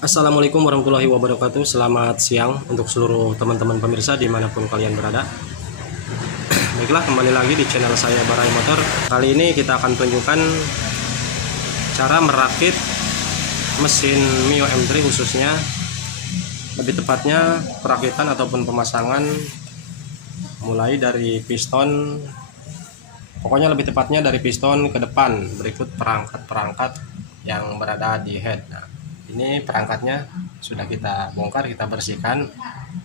Assalamualaikum warahmatullahi wabarakatuh. Selamat siang untuk seluruh teman-teman pemirsa dimanapun kalian berada. Baiklah, kembali lagi di channel saya Barai Motor. Kali ini kita akan tunjukkan cara merakit mesin Mio M3, khususnya lebih tepatnya perakitan ataupun pemasangan mulai dari piston, pokoknya lebih tepatnya dari piston ke depan, berikut perangkat-perangkat yang berada di head. Nah, ini perangkatnya sudah kita bongkar, kita bersihkan.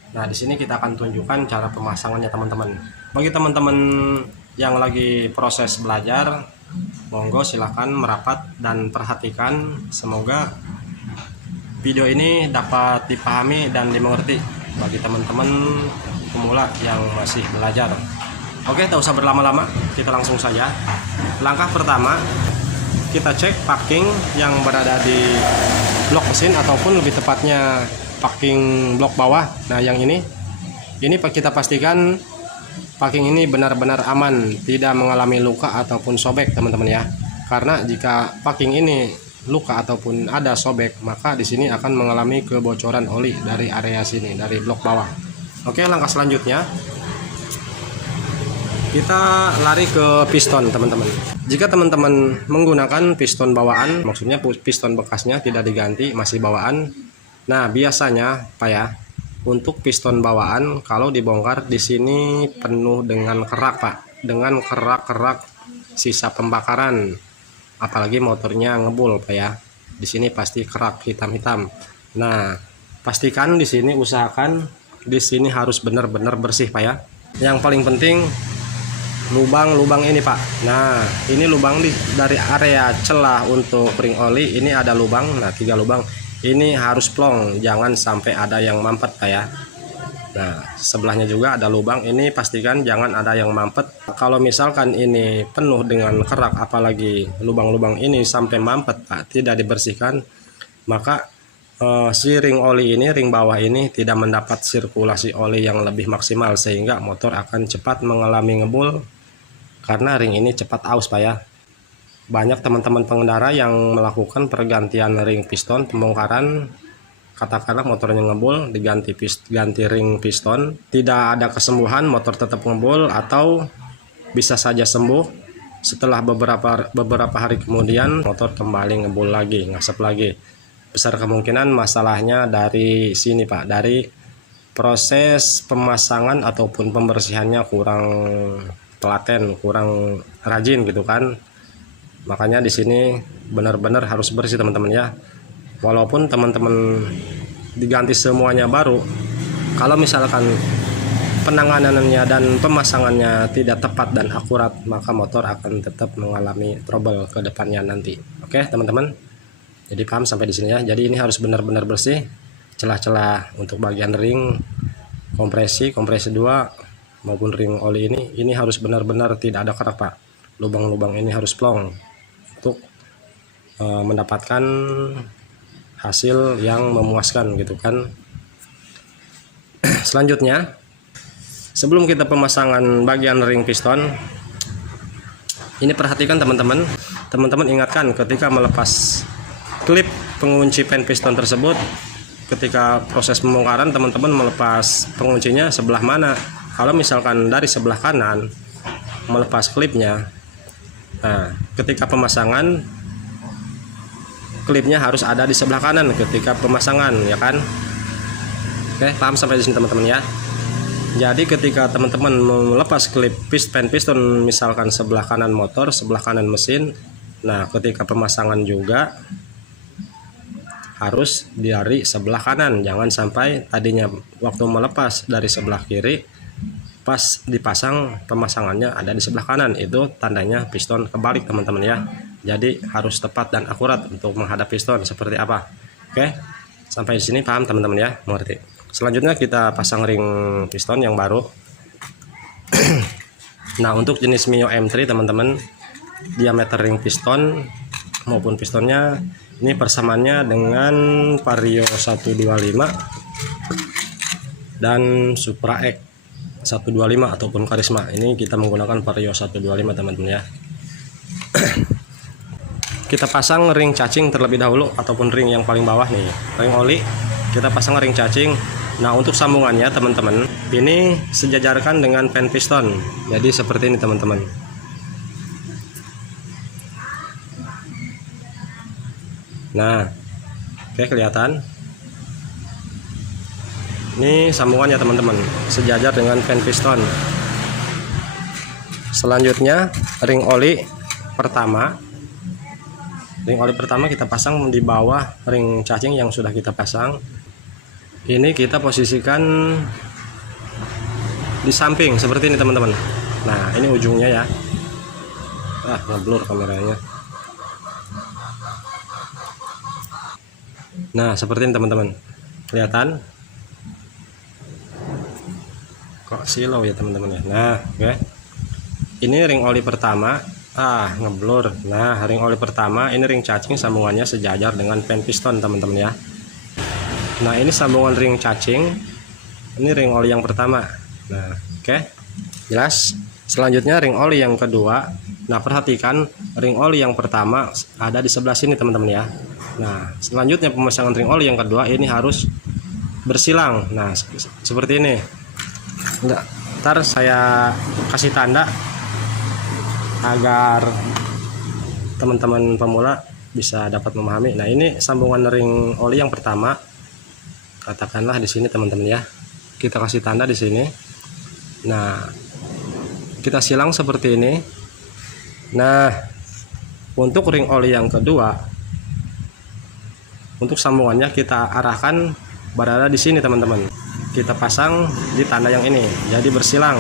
Nah, di sini kita akan tunjukkan cara pemasangannya, teman-teman. Bagi teman-teman yang lagi proses belajar, monggo silahkan merapat dan perhatikan. Semoga video ini dapat dipahami dan dimengerti bagi teman-teman pemula yang masih belajar. Oke, tak usah berlama-lama, kita langsung saja. Langkah pertama, kita cek packing yang berada di blok mesin ataupun lebih tepatnya packing blok bawah. Nah, yang ini kita pastikan packing ini benar-benar aman, tidak mengalami luka ataupun sobek, teman-teman ya. Karena jika packing ini luka ataupun ada sobek, maka di sini akan mengalami kebocoran oli dari area sini, dari blok bawah. Oke, langkah selanjutnya kita lari ke piston, teman-teman. Jika teman-teman menggunakan piston bawaan, maksudnya piston bekasnya tidak diganti, masih bawaan. Nah, biasanya Pak ya, untuk piston bawaan kalau dibongkar di sini penuh dengan kerak, Pak. Dengan kerak-kerak sisa pembakaran. Apalagi motornya ngebul, Pak ya. Di sini pasti kerak hitam-hitam. Nah, pastikan di sini, usahakan di sini harus benar-benar bersih, Pak ya. Yang paling penting lubang-lubang ini, Pak. Nah, ini lubang dari area celah untuk ring oli ini ada lubang. Nah, 3 lubang ini harus plong, jangan sampai ada yang mampet, Pak ya. Nah, sebelahnya juga ada lubang, ini pastikan jangan ada yang mampet. Kalau misalkan ini penuh dengan kerak, apalagi lubang-lubang ini sampai mampet, Pak, tidak dibersihkan, maka si ring oli ini, ring bawah ini tidak mendapat sirkulasi oli yang lebih maksimal, sehingga motor akan cepat mengalami ngebul karena ring ini cepat aus, Pak ya. Banyak teman-teman pengendara yang melakukan pergantian ring piston, pembongkaran, katakanlah motornya ngebul, ganti ring piston, tidak ada kesembuhan, motor tetap ngebul, atau bisa saja sembuh setelah beberapa hari kemudian motor kembali ngebul lagi, ngasap lagi. Besar kemungkinan masalahnya dari sini, Pak, dari proses pemasangan ataupun pembersihannya kurang telaten, kurang rajin gitu kan. Makanya di sini benar-benar harus bersih, teman-teman ya. Walaupun teman-teman diganti semuanya baru, kalau misalkan penanganannya dan pemasangannya tidak tepat dan akurat, maka motor akan tetap mengalami trouble ke depannya nanti. Oke, teman-teman. Jadi paham sampai di sini ya. Jadi ini harus benar-benar bersih. Celah-celah untuk bagian ring kompresi 2 maupun ring oli ini harus benar-benar tidak ada kerak, Pak. Lubang-lubang ini harus plong untuk mendapatkan hasil yang memuaskan gitu kan. Selanjutnya, sebelum kita pemasangan bagian ring piston, ini perhatikan teman-teman. Teman-teman ingatkan ketika melepas klip pengunci pen piston tersebut, ketika proses pembongkaran teman-teman melepas penguncinya sebelah mana. Kalau misalkan dari sebelah kanan melepas klipnya, nah ketika pemasangan klipnya harus ada di sebelah kanan ketika pemasangan, ya kan. Oke, paham sampai di sini teman-teman ya. Jadi ketika teman-teman melepas klip pen piston misalkan sebelah kanan motor, sebelah kanan mesin, nah ketika pemasangan juga harus dari sebelah kanan. Jangan sampai tadinya waktu melepas dari sebelah kiri, pas dipasang pemasangannya ada di sebelah kanan, itu tandanya piston kebalik, teman-teman ya. Jadi harus tepat dan akurat untuk menghadap piston seperti apa. Oke, sampai di sini paham teman-teman ya, mengerti. Selanjutnya kita pasang ring piston yang baru. Nah, untuk jenis Mio M3 teman-teman, diameter ring piston maupun pistonnya ini persamaannya dengan Vario 125 dan Supra X 125 ataupun Karisma. Ini kita menggunakan Vario 125, teman-teman ya. kita pasang ring cacing terlebih dahulu, ataupun ring yang paling bawah nih, ring oli. Kita pasang ring cacing. Nah, untuk sambungannya teman-teman, ini sejajarkan dengan pen piston. Jadi seperti ini teman-teman. Nah, oke, kelihatan. Ini sambungannya teman-teman, sejajar dengan pen piston. Selanjutnya ring oli pertama. Ring oli pertama kita pasang di bawah ring cacing yang sudah kita pasang. Ini kita posisikan di samping seperti ini teman-teman. Nah, ini ujungnya ya. Ngeblur kameranya. Nah, seperti ini teman-teman. Kelihatan? Kok silau ya teman-teman ya. Nah, oke. Ini ring oli pertama. Ngeblur. Nah, ring oli pertama, ini ring cacing sambungannya sejajar dengan pen piston teman-teman ya. Nah, ini sambungan ring cacing, ini ring oli yang pertama. Nah, oke, jelas. Selanjutnya ring oli yang kedua. Nah, perhatikan ring oli yang pertama ada di sebelah sini teman-teman ya. Nah, selanjutnya pemasangan ring oli yang kedua ini harus bersilang. Nah, seperti ini. Ntar saya kasih tanda agar teman-teman pemula bisa dapat memahami. Nah, ini sambungan ring oli yang pertama. Katakanlah di sini teman-teman ya. Kita kasih tanda di sini. Nah, kita silang seperti ini. Nah, untuk ring oli yang kedua, untuk sambungannya kita arahkan berada di sini teman-teman. Kita pasang di tanda yang ini, jadi bersilang.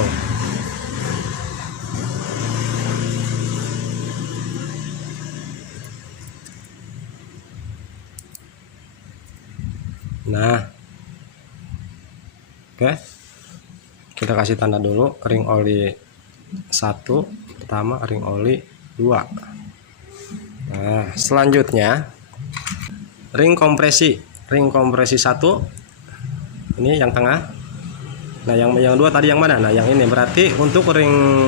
Nah, oke, kita kasih tanda dulu ring oli 1 pertama, ring oli 2. Nah, selanjutnya ring kompresi 1 ini yang tengah. Nah, yang 2 tadi yang mana? Nah, yang ini berarti untuk ring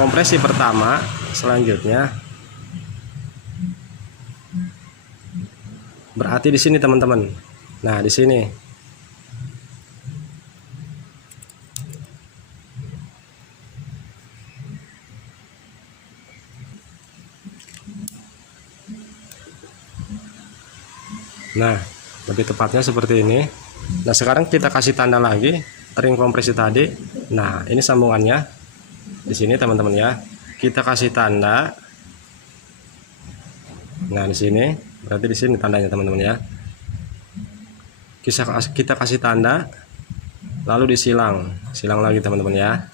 kompresi pertama. Selanjutnya berarti di sini teman-teman. Nah, di sini. Nah, lebih tepatnya seperti ini. Nah, sekarang kita kasih tanda lagi ring kompresi tadi. Nah, ini sambungannya di sini teman-teman ya. Kita kasih tanda. Nah, di sini berarti di sini tandanya teman-teman ya. Kita kasih tanda, lalu disilang lagi teman-teman ya.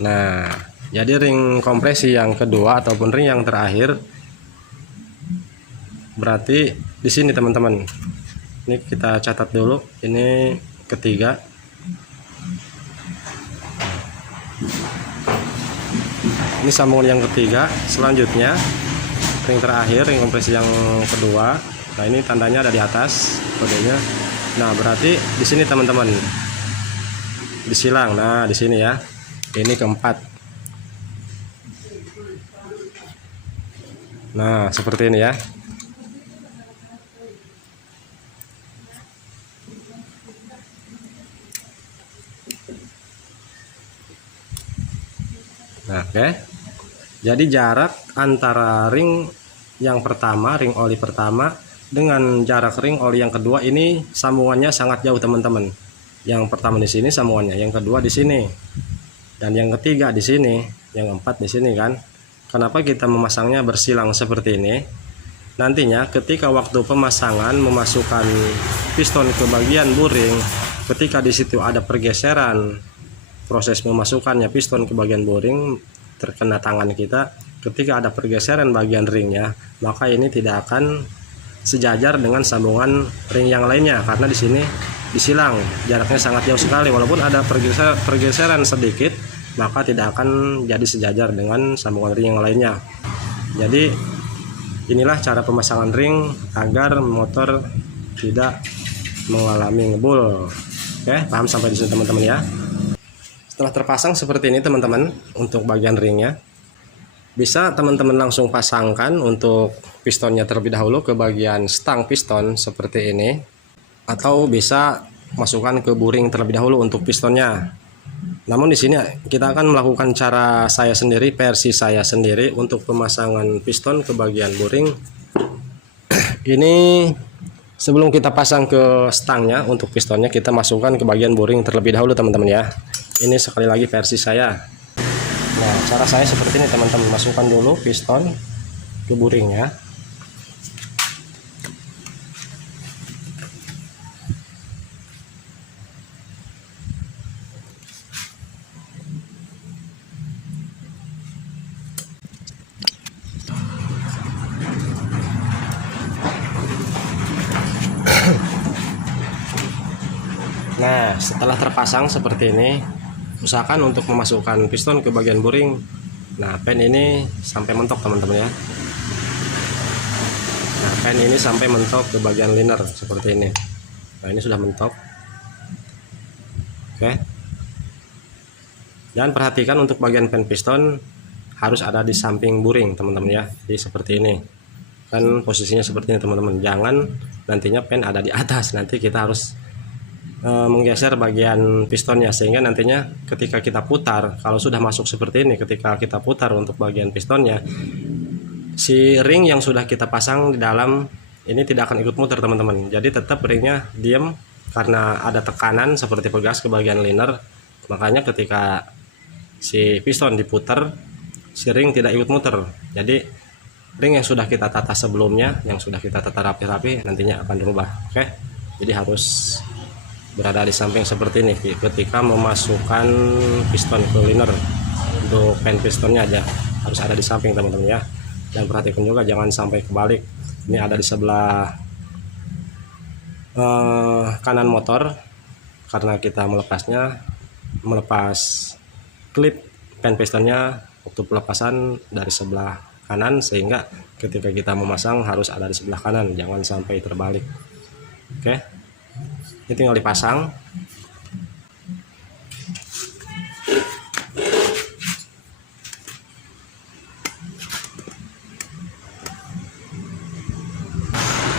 Nah, jadi ring kompresi yang kedua ataupun ring yang terakhir berarti di sini teman-teman. Ini kita catat dulu, ini ketiga. Ini sambungan yang ketiga. Selanjutnya ring terakhir, ring kompresi yang kedua. Nah, ini tandanya ada di atas kodenya. Nah, berarti di sini teman-teman disilang. Nah, di sini ya. Ini keempat. Nah, seperti ini ya. Nah, oke. Jadi jarak antara ring yang pertama, ring oli pertama dengan jarak ring oli yang kedua ini sambungannya sangat jauh teman-teman. Yang pertama di sini sambungannya, yang kedua di sini, dan yang ketiga di sini, yang keempat di sini kan. Kenapa kita memasangnya bersilang seperti ini? Nantinya ketika waktu pemasangan memasukkan piston ke bagian buring, ketika di situ ada pergeseran, proses memasukkannya piston ke bagian buring terkena tangan kita, ketika ada pergeseran bagian ringnya, maka ini tidak akan sejajar dengan sambungan ring yang lainnya karena di sini disilang, jaraknya sangat jauh sekali. Walaupun ada pergeseran sedikit, maka tidak akan jadi sejajar dengan sambungan ring yang lainnya. Jadi inilah cara pemasangan ring agar motor tidak mengalami ngebul. Oke, paham sampai di sini teman-teman ya. Setelah terpasang seperti ini teman-teman untuk bagian ringnya. Bisa teman-teman langsung pasangkan untuk pistonnya terlebih dahulu ke bagian stang piston seperti ini, atau bisa masukkan ke buring terlebih dahulu untuk pistonnya. Namun di sini kita akan melakukan cara saya sendiri, versi saya sendiri untuk pemasangan piston ke bagian buring. Ini sebelum kita pasang ke stangnya untuk pistonnya, kita masukkan ke bagian buring terlebih dahulu teman-teman ya. Ini sekali lagi versi saya. Nah, cara saya seperti ini teman-teman, masukkan dulu piston ke buringnya. Nah, setelah terpasang seperti ini, usahakan untuk memasukkan piston ke bagian buring. Nah, pen ini sampai mentok teman-teman ya. Nah, pen ini sampai mentok ke bagian liner seperti ini. Nah, ini sudah mentok. Oke. Dan perhatikan untuk bagian pen piston harus ada di samping buring teman-teman ya. Jadi seperti ini. Kan posisinya seperti ini teman-teman. Jangan nantinya pen ada di atas. Nanti kita harus menggeser bagian pistonnya, sehingga nantinya ketika kita putar, kalau sudah masuk seperti ini, ketika kita putar untuk bagian pistonnya, si ring yang sudah kita pasang di dalam ini tidak akan ikut muter teman-teman. Jadi tetap ringnya diam karena ada tekanan seperti pegas ke bagian liner. Makanya ketika si piston diputar, si ring tidak ikut muter. Jadi ring yang sudah kita tata sebelumnya, yang sudah kita tata rapi-rapi, nantinya akan berubah. Oke, jadi harus berada di samping seperti ini ketika memasukkan piston ke liner. Untuk pen pistonnya aja harus ada di samping teman-teman ya. Dan perhatikan juga jangan sampai kebalik. Ini ada di sebelah kanan motor, karena kita melepas klip pen pistonnya waktu pelepasan dari sebelah kanan, sehingga ketika kita memasang harus ada di sebelah kanan, jangan sampai terbalik. Oke. Ini tinggal dipasang.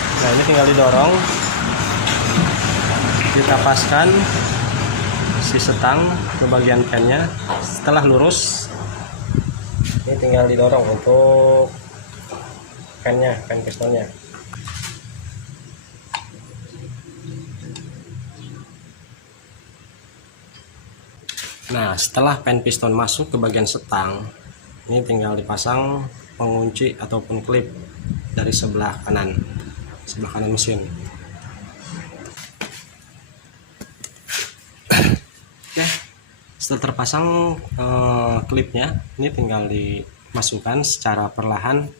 Nah, ini tinggal didorong, kita paskan si setang ke bagian pennya. Setelah lurus, ini tinggal didorong untuk pennya, pen pistonnya. Nah, setelah pen piston masuk ke bagian setang, ini tinggal dipasang pengunci ataupun klip dari sebelah kanan mesin. Oke, setelah terpasang klipnya, ini tinggal dimasukkan secara perlahan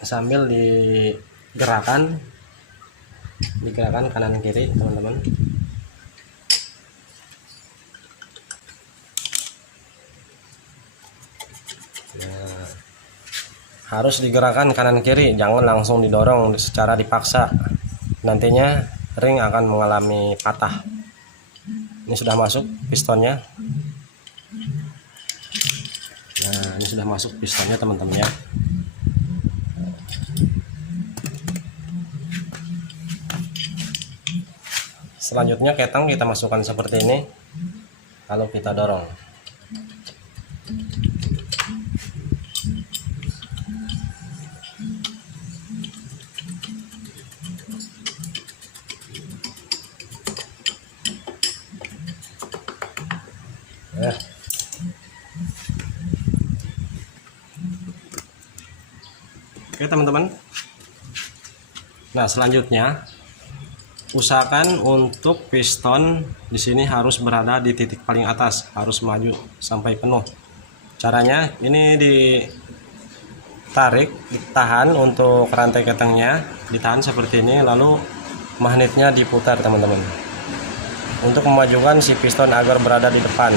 sambil digerakkan kanan kiri teman-teman. Nah, harus digerakkan kanan kiri, jangan langsung didorong secara dipaksa, nantinya ring akan mengalami patah. Ini sudah masuk pistonnya. Nah, ini sudah masuk pistonnya teman-teman ya. Selanjutnya ketang kita masukkan seperti ini, lalu kita dorong. Ya. Oke teman-teman. Nah, selanjutnya usahakan untuk piston di sini harus berada di titik paling atas, harus maju sampai penuh. Caranya ini ditarik, ditahan untuk rantai ketangnya, ditahan seperti ini, lalu magnetnya diputar teman-teman, untuk memajukan si piston agar berada di depan.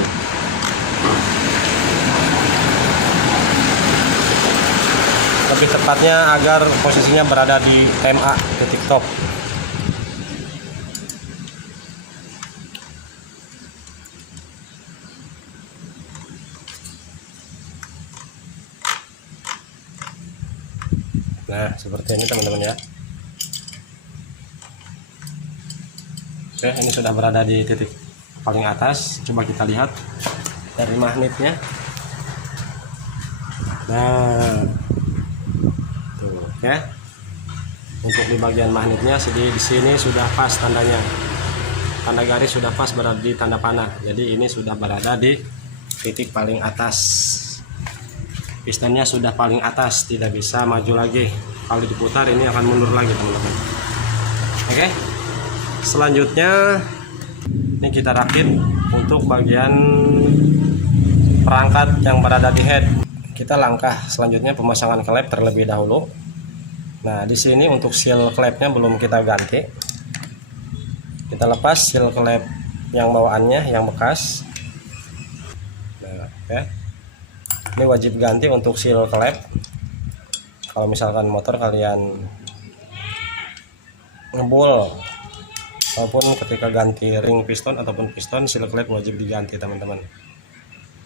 Lebih tepatnya agar posisinya berada di TMA, titik top. Nah, seperti ini teman-teman ya. Oke, ini sudah berada di titik paling atas. Coba kita lihat dari magnetnya. Nah, tuh ya. Untuk di bagian magnetnya di sini sudah pas tandanya. Tanda garis sudah pas berada di tanda panah. Jadi ini sudah berada di titik paling atas. Pistonnya sudah paling atas, tidak bisa maju lagi. Kalau diputar ini akan mundur lagi teman-teman. Oke. Selanjutnya ini kita rakit untuk bagian perangkat yang berada di head. Kita langkah selanjutnya pemasangan klep terlebih dahulu. Nah, di sini untuk seal klepnya belum kita ganti. Kita lepas seal klep yang bawaannya yang bekas. Nah, oke. Ini wajib ganti untuk seal klep. Kalau misalkan motor kalian ngebul ataupun ketika ganti ring piston ataupun piston, seal klep wajib diganti teman-teman.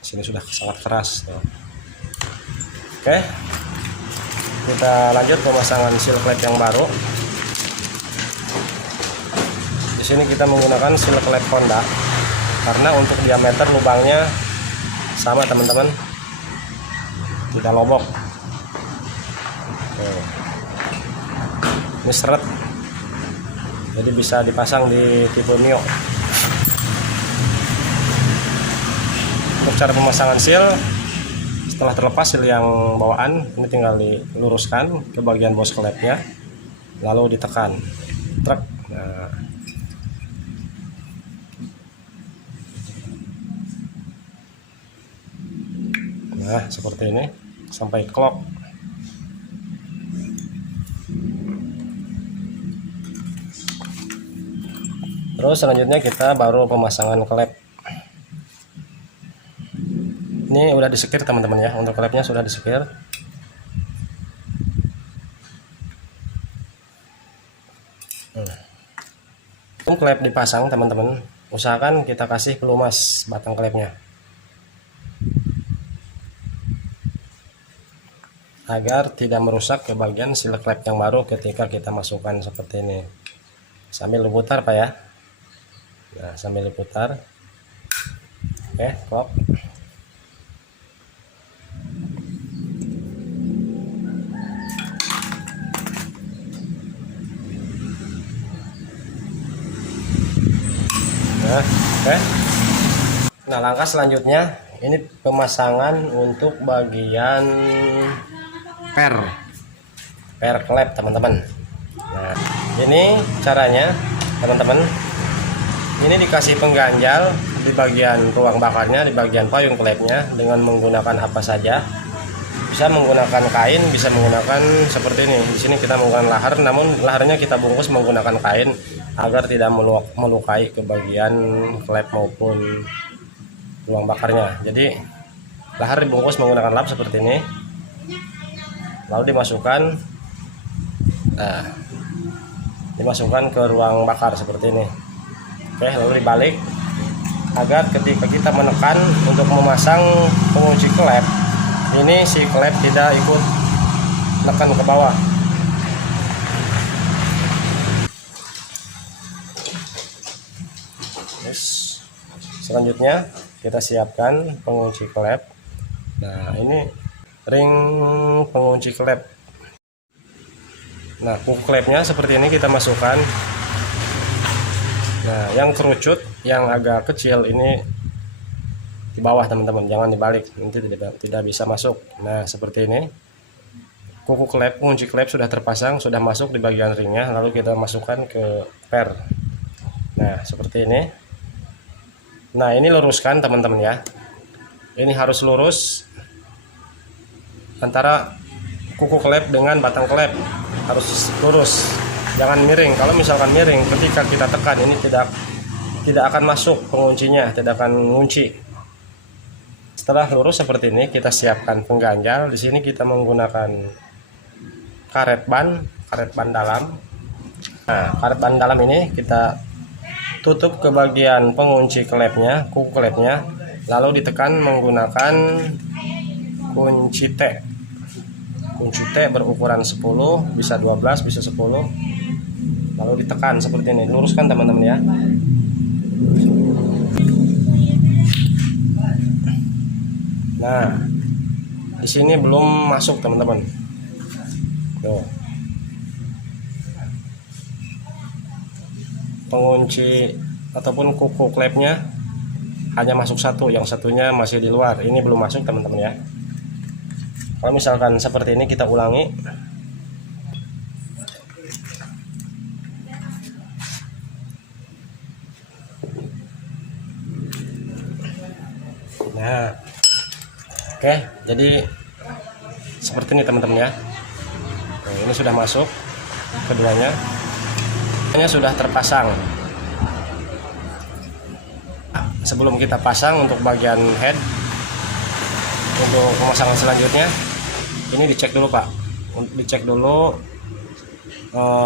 Sini sudah sangat keras tuh. Oke, kita lanjut pemasangan seal klep yang baru. Di sini kita menggunakan seal klep Honda karena untuk diameter lubangnya sama teman-teman, tidak lobok. Oke. Ini seret, jadi bisa dipasang di tipe Mio. Untuk cara pemasangan seal, setelah terlepas seal yang bawaan, ini tinggal diluruskan ke bagian bos klepnya, lalu ditekan truk. Nah, seperti ini sampai clock. Terus selanjutnya kita baru pemasangan klep. Ini udah disekir teman-teman ya, untuk klepnya sudah disekir. Klep dipasang teman-teman, usahakan kita kasih pelumas batang klepnya agar tidak merusak ke bagian seal klep yang baru ketika kita masukkan seperti ini. Sambil diputar Pak ya. Nah, sambil diputar. Oke, klop. Nah, oke. Nah, langkah selanjutnya ini pemasangan untuk bagian per klep teman-teman. Nah, ini caranya teman-teman. Ini dikasih pengganjal di bagian ruang bakarnya, di bagian payung klepnya dengan menggunakan apa saja. Bisa menggunakan kain, bisa menggunakan seperti ini. Di sini kita menggunakan lahar, namun laharnya kita bungkus menggunakan kain agar tidak melukai ke bagian klep maupun ruang bakarnya. Jadi lahar dibungkus menggunakan lap seperti ini, lalu dimasukkan, nah, dimasukkan ke ruang bakar seperti ini. Oke, lalu dibalik agar ketika kita menekan untuk memasang pengunci klep, ini si klep tidak ikut menekan ke bawah. Terus selanjutnya kita siapkan pengunci klep. Nah, ini ring pengunci klep. Nah, kuku klepnya seperti ini kita masukkan. Nah, yang kerucut, yang agak kecil ini di bawah teman-teman, jangan dibalik, nanti tidak bisa masuk. Nah, seperti ini. Kuku klep, kunci klep sudah terpasang, sudah masuk di bagian ringnya, lalu kita masukkan ke per. Nah, seperti ini. Nah, ini luruskan teman-teman ya. Ini harus lurus antara kuku klep dengan batang klep, harus lurus. Jangan miring. Kalau misalkan miring, ketika kita tekan ini tidak akan masuk penguncinya, tidak akan mengunci. Setelah lurus seperti ini, kita siapkan pengganjal. Di sini kita menggunakan karet ban dalam. Nah, karet ban dalam ini kita tutup ke bagian pengunci klepnya, kuku klepnya, lalu ditekan menggunakan kunci T. kunci T berukuran 10, bisa 12, bisa 10. Lalu ditekan seperti ini, luruskan teman-teman ya. Nah, di sini belum masuk teman-teman. Tuh. Pengunci ataupun kuku klepnya hanya masuk satu, yang satunya masih di luar. Ini belum masuk teman-teman ya. Kalau misalkan seperti ini kita ulangi. Nah, oke, jadi seperti ini teman-teman ya. Nah, ini sudah masuk keduanya. Ini sudah terpasang. Sebelum kita pasang untuk bagian head, untuk pemasangan selanjutnya, ini dicek dulu Pak. Dicek dulu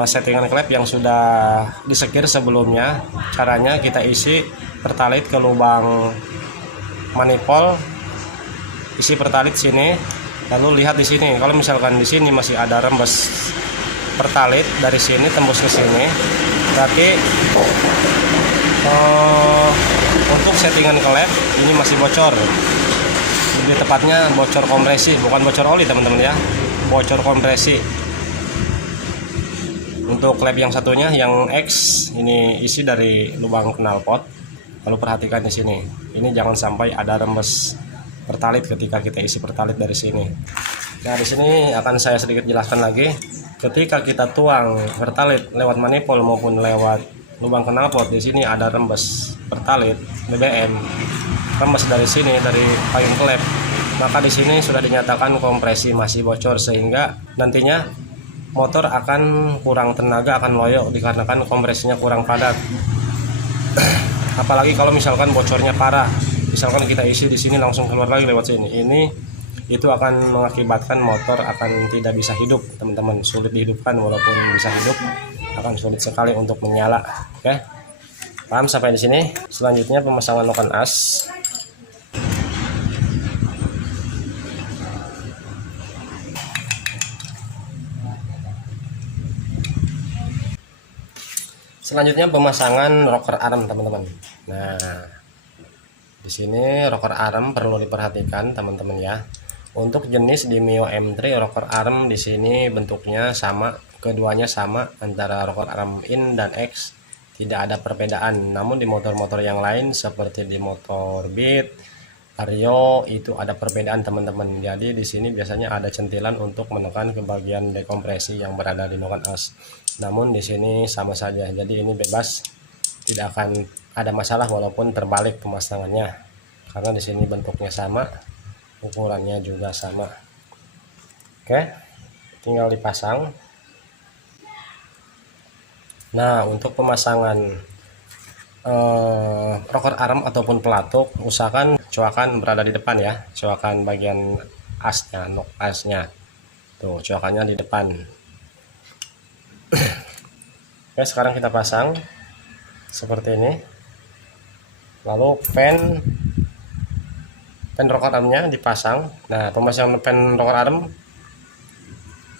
settingan klep yang sudah disekir sebelumnya. Caranya kita isi pertalite ke lubang manifold, isi pertalite sini, lalu lihat di sini. Kalau misalkan di sini masih ada rembes pertalite dari sini tembus ke sini, berarti untuk settingan klep ini masih bocor. Lebih tepatnya bocor kompresi, bukan bocor oli teman-teman ya, bocor kompresi. Untuk klep yang satunya yang X ini isi dari lubang knalpot. Lalu perhatikan di sini, ini jangan sampai ada rembes pertalite ketika kita isi pertalite dari sini. Nah, di sini akan saya sedikit jelaskan lagi. Ketika kita tuang pertalite lewat manifold maupun lewat lubang knalpot, di sini ada rembes pertalite BBM, rembes dari sini dari payung klep, maka di sini sudah dinyatakan kompresi masih bocor, sehingga nantinya motor akan kurang tenaga, akan loyo dikarenakan kompresinya kurang padat. Apalagi kalau misalkan bocornya parah, misalkan kita isi di sini langsung keluar lagi lewat sini, itu akan mengakibatkan motor akan tidak bisa hidup teman-teman, sulit dihidupkan. Walaupun bisa hidup, akan sulit sekali untuk menyala. Oke, paham sampai di sini? Selanjutnya pemasangan noken as. Selanjutnya pemasangan rocker arm teman-teman. Nah, di sini rocker arm perlu diperhatikan teman-teman ya. Untuk jenis di Mio M3 rocker arm di sini bentuknya sama, keduanya sama antara rocker arm in dan X, tidak ada perbedaan. Namun di motor-motor yang lain seperti di motor Beat, Vario itu ada perbedaan teman-teman. Jadi di sini biasanya ada centilan untuk menekan ke bagian dekompresi yang berada di noken as. Namun di sini sama saja. Jadi ini bebas, tidak akan ada masalah walaupun terbalik pemasangannya. Karena di sini bentuknya sama, ukurannya juga sama. Oke, tinggal dipasang. Nah, untuk pemasangan rocker arm ataupun pelatuk, usahakan coakan berada di depan ya, coakan bagian asnya, nok asnya tuh, coakannya di depan. Oke, sekarang kita pasang seperti ini. Lalu pen rocker armnya dipasang. Nah, pemasangan pen rocker arm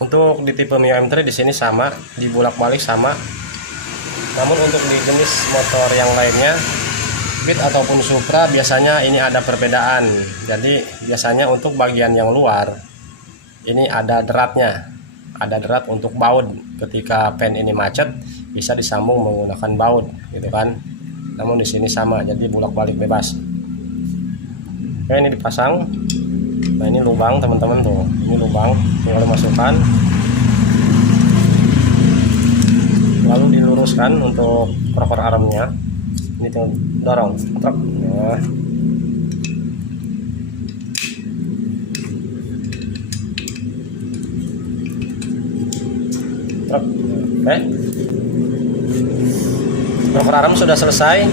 untuk di tipe Mio M3 di sini sama, dibulak-balik sama. Namun untuk di jenis motor yang lainnya, Beat ataupun Supra, biasanya ini ada perbedaan. Jadi biasanya untuk bagian yang luar ini ada deratnya, ada derat untuk baut. Ketika pen ini macet bisa disambung menggunakan baut gitu kan. Namun di sini sama, jadi bulak-balik bebas. Oke, ini dipasang. Nah, ini lubang teman-teman tuh, ini lubang tinggal dimasukkan, lalu diluruskan untuk rocker armnya. Ini tinggal dorong, truk. Nah, truk. Oke, rocker arm sudah selesai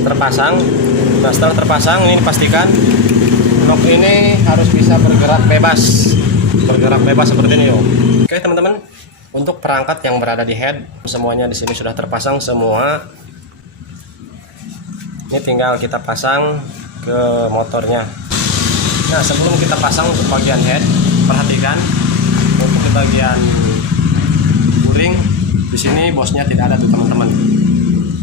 terpasang. Nah, setelah terpasang ini dipastikan nok ini harus bisa bergerak bebas seperti ini yuk. Oke teman-teman, untuk perangkat yang berada di head semuanya di sini sudah terpasang semua. Ini tinggal kita pasang ke motornya. Nah, sebelum kita pasang untuk bagian head, perhatikan bagian buring di sini bosnya tidak ada tuh teman-teman.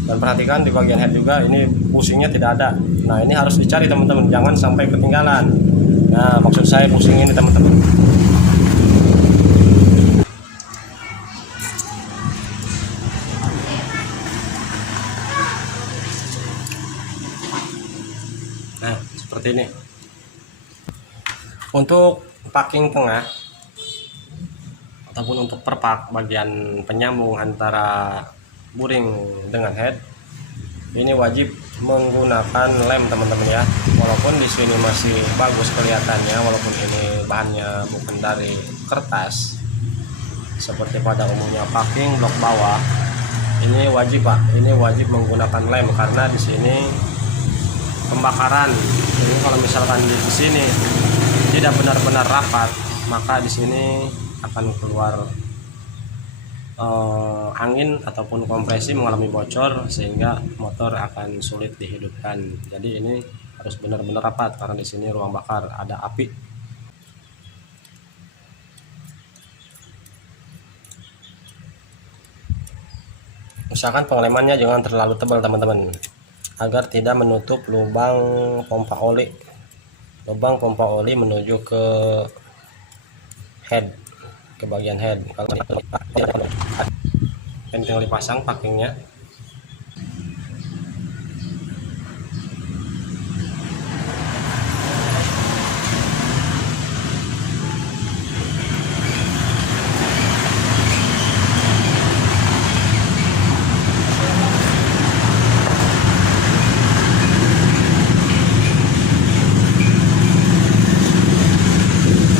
Dan perhatikan di bagian head juga ini pusingnya tidak ada. Nah, ini harus dicari teman-teman, jangan sampai ketinggalan. Nah, maksud saya pusing ini teman-teman. Nah, seperti ini. Untuk packing tengah ataupun untuk perpak bagian penyambung antara buring dengan head, ini wajib menggunakan lem teman-teman ya. Walaupun di sini masih bagus kelihatannya, walaupun ini bahannya bukan dari kertas seperti pada umumnya packing blok bawah, ini wajib Pak, ini wajib menggunakan lem karena di sini pembakaran. Jadi kalau misalkan di sini tidak benar-benar rapat, maka di sini akan keluar angin ataupun kompresi mengalami bocor sehingga motor akan sulit dihidupkan. Jadi ini harus benar-benar rapat karena di sini ruang bakar ada api. Usahakan pengelemannya jangan terlalu tebal teman-teman, agar tidak menutup lubang pompa oli. Lubang pompa oli menuju ke head, ke bagian head. Kalau tinggal dipasang packingnya.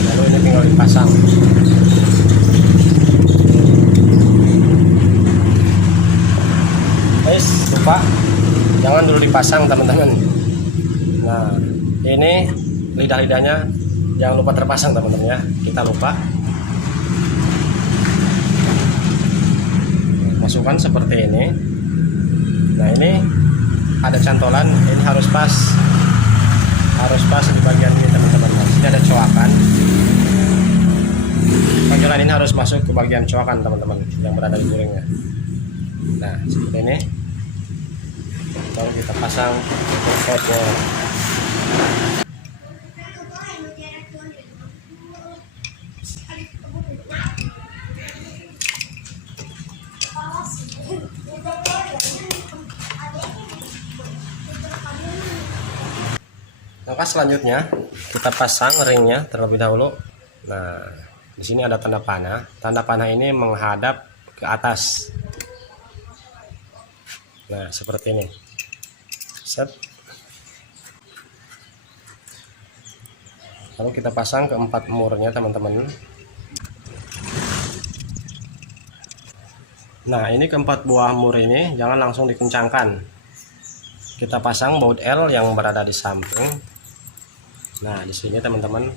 Lalu ini tinggal dipasang. Lupa, jangan dulu dipasang teman-teman. Nah, ini lidah-lidahnya jangan lupa terpasang teman-teman ya. Kita lupa. Masukkan seperti ini. Nah, ini ada cantolan, ini harus pas di bagian ini teman-teman. Sini ada coakan. Cantolan ini harus masuk ke bagian coakan teman-teman yang berada di buringnya. Nah, seperti ini. Lalu kita pasang untuk headnya. Langkah selanjutnya kita pasang ringnya terlebih dahulu. Nah, di sini ada tanda panah. Tanda panah ini menghadap ke atas. Nah, seperti ini. Set. Lalu kita pasang keempat murnya teman-teman. Nah, ini keempat buah mur ini jangan langsung dikencangkan. Kita pasang baut L yang berada di samping. Nah, di sini teman-teman.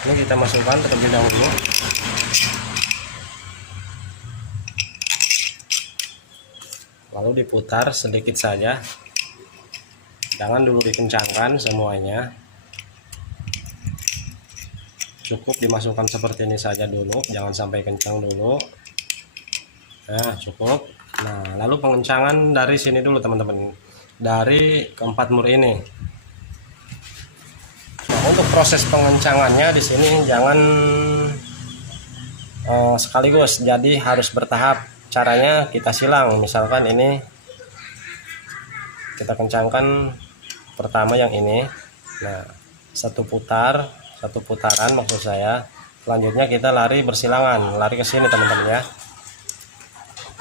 Ini kita masukkan terlebih dahulu. Lalu diputar sedikit saja, jangan dulu dikencangkan semuanya, cukup dimasukkan seperti ini saja dulu, jangan sampai kencang dulu. Nah, cukup. Nah, lalu pengencangan dari sini dulu teman-teman, dari keempat mur ini. Nah, untuk proses pengencangannya di sini jangan sekaligus, jadi harus bertahap. Caranya kita silang, misalkan ini kita kencangkan pertama yang ini. Nah, satu putaran maksud saya. Selanjutnya kita lari bersilangan, lari ke sini teman-teman ya.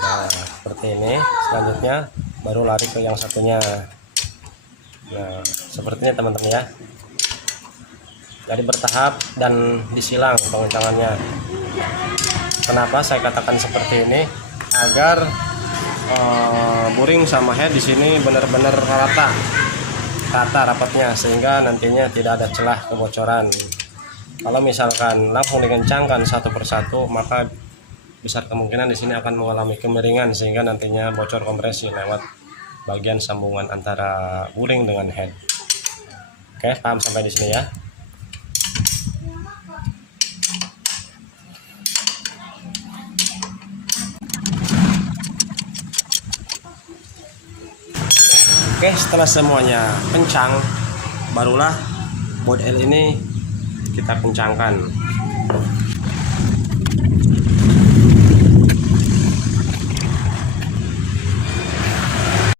Nah, seperti ini. Selanjutnya baru lari ke yang satunya. Nah, sepertinya teman-teman ya. Jadi bertahap dan disilang pengencangannya. Kenapa saya katakan seperti ini? Agar buring sama head di sini benar-benar rata rapatnya, sehingga nantinya tidak ada celah kebocoran. Kalau misalkan langsung dikencangkan satu persatu, maka besar kemungkinan di sini akan mengalami kemiringan sehingga nantinya bocor kompresi lewat bagian sambungan antara buring dengan head. Oke, paham sampai di sini ya. Oke, setelah semuanya kencang, barulah body L ini kita kencangkan.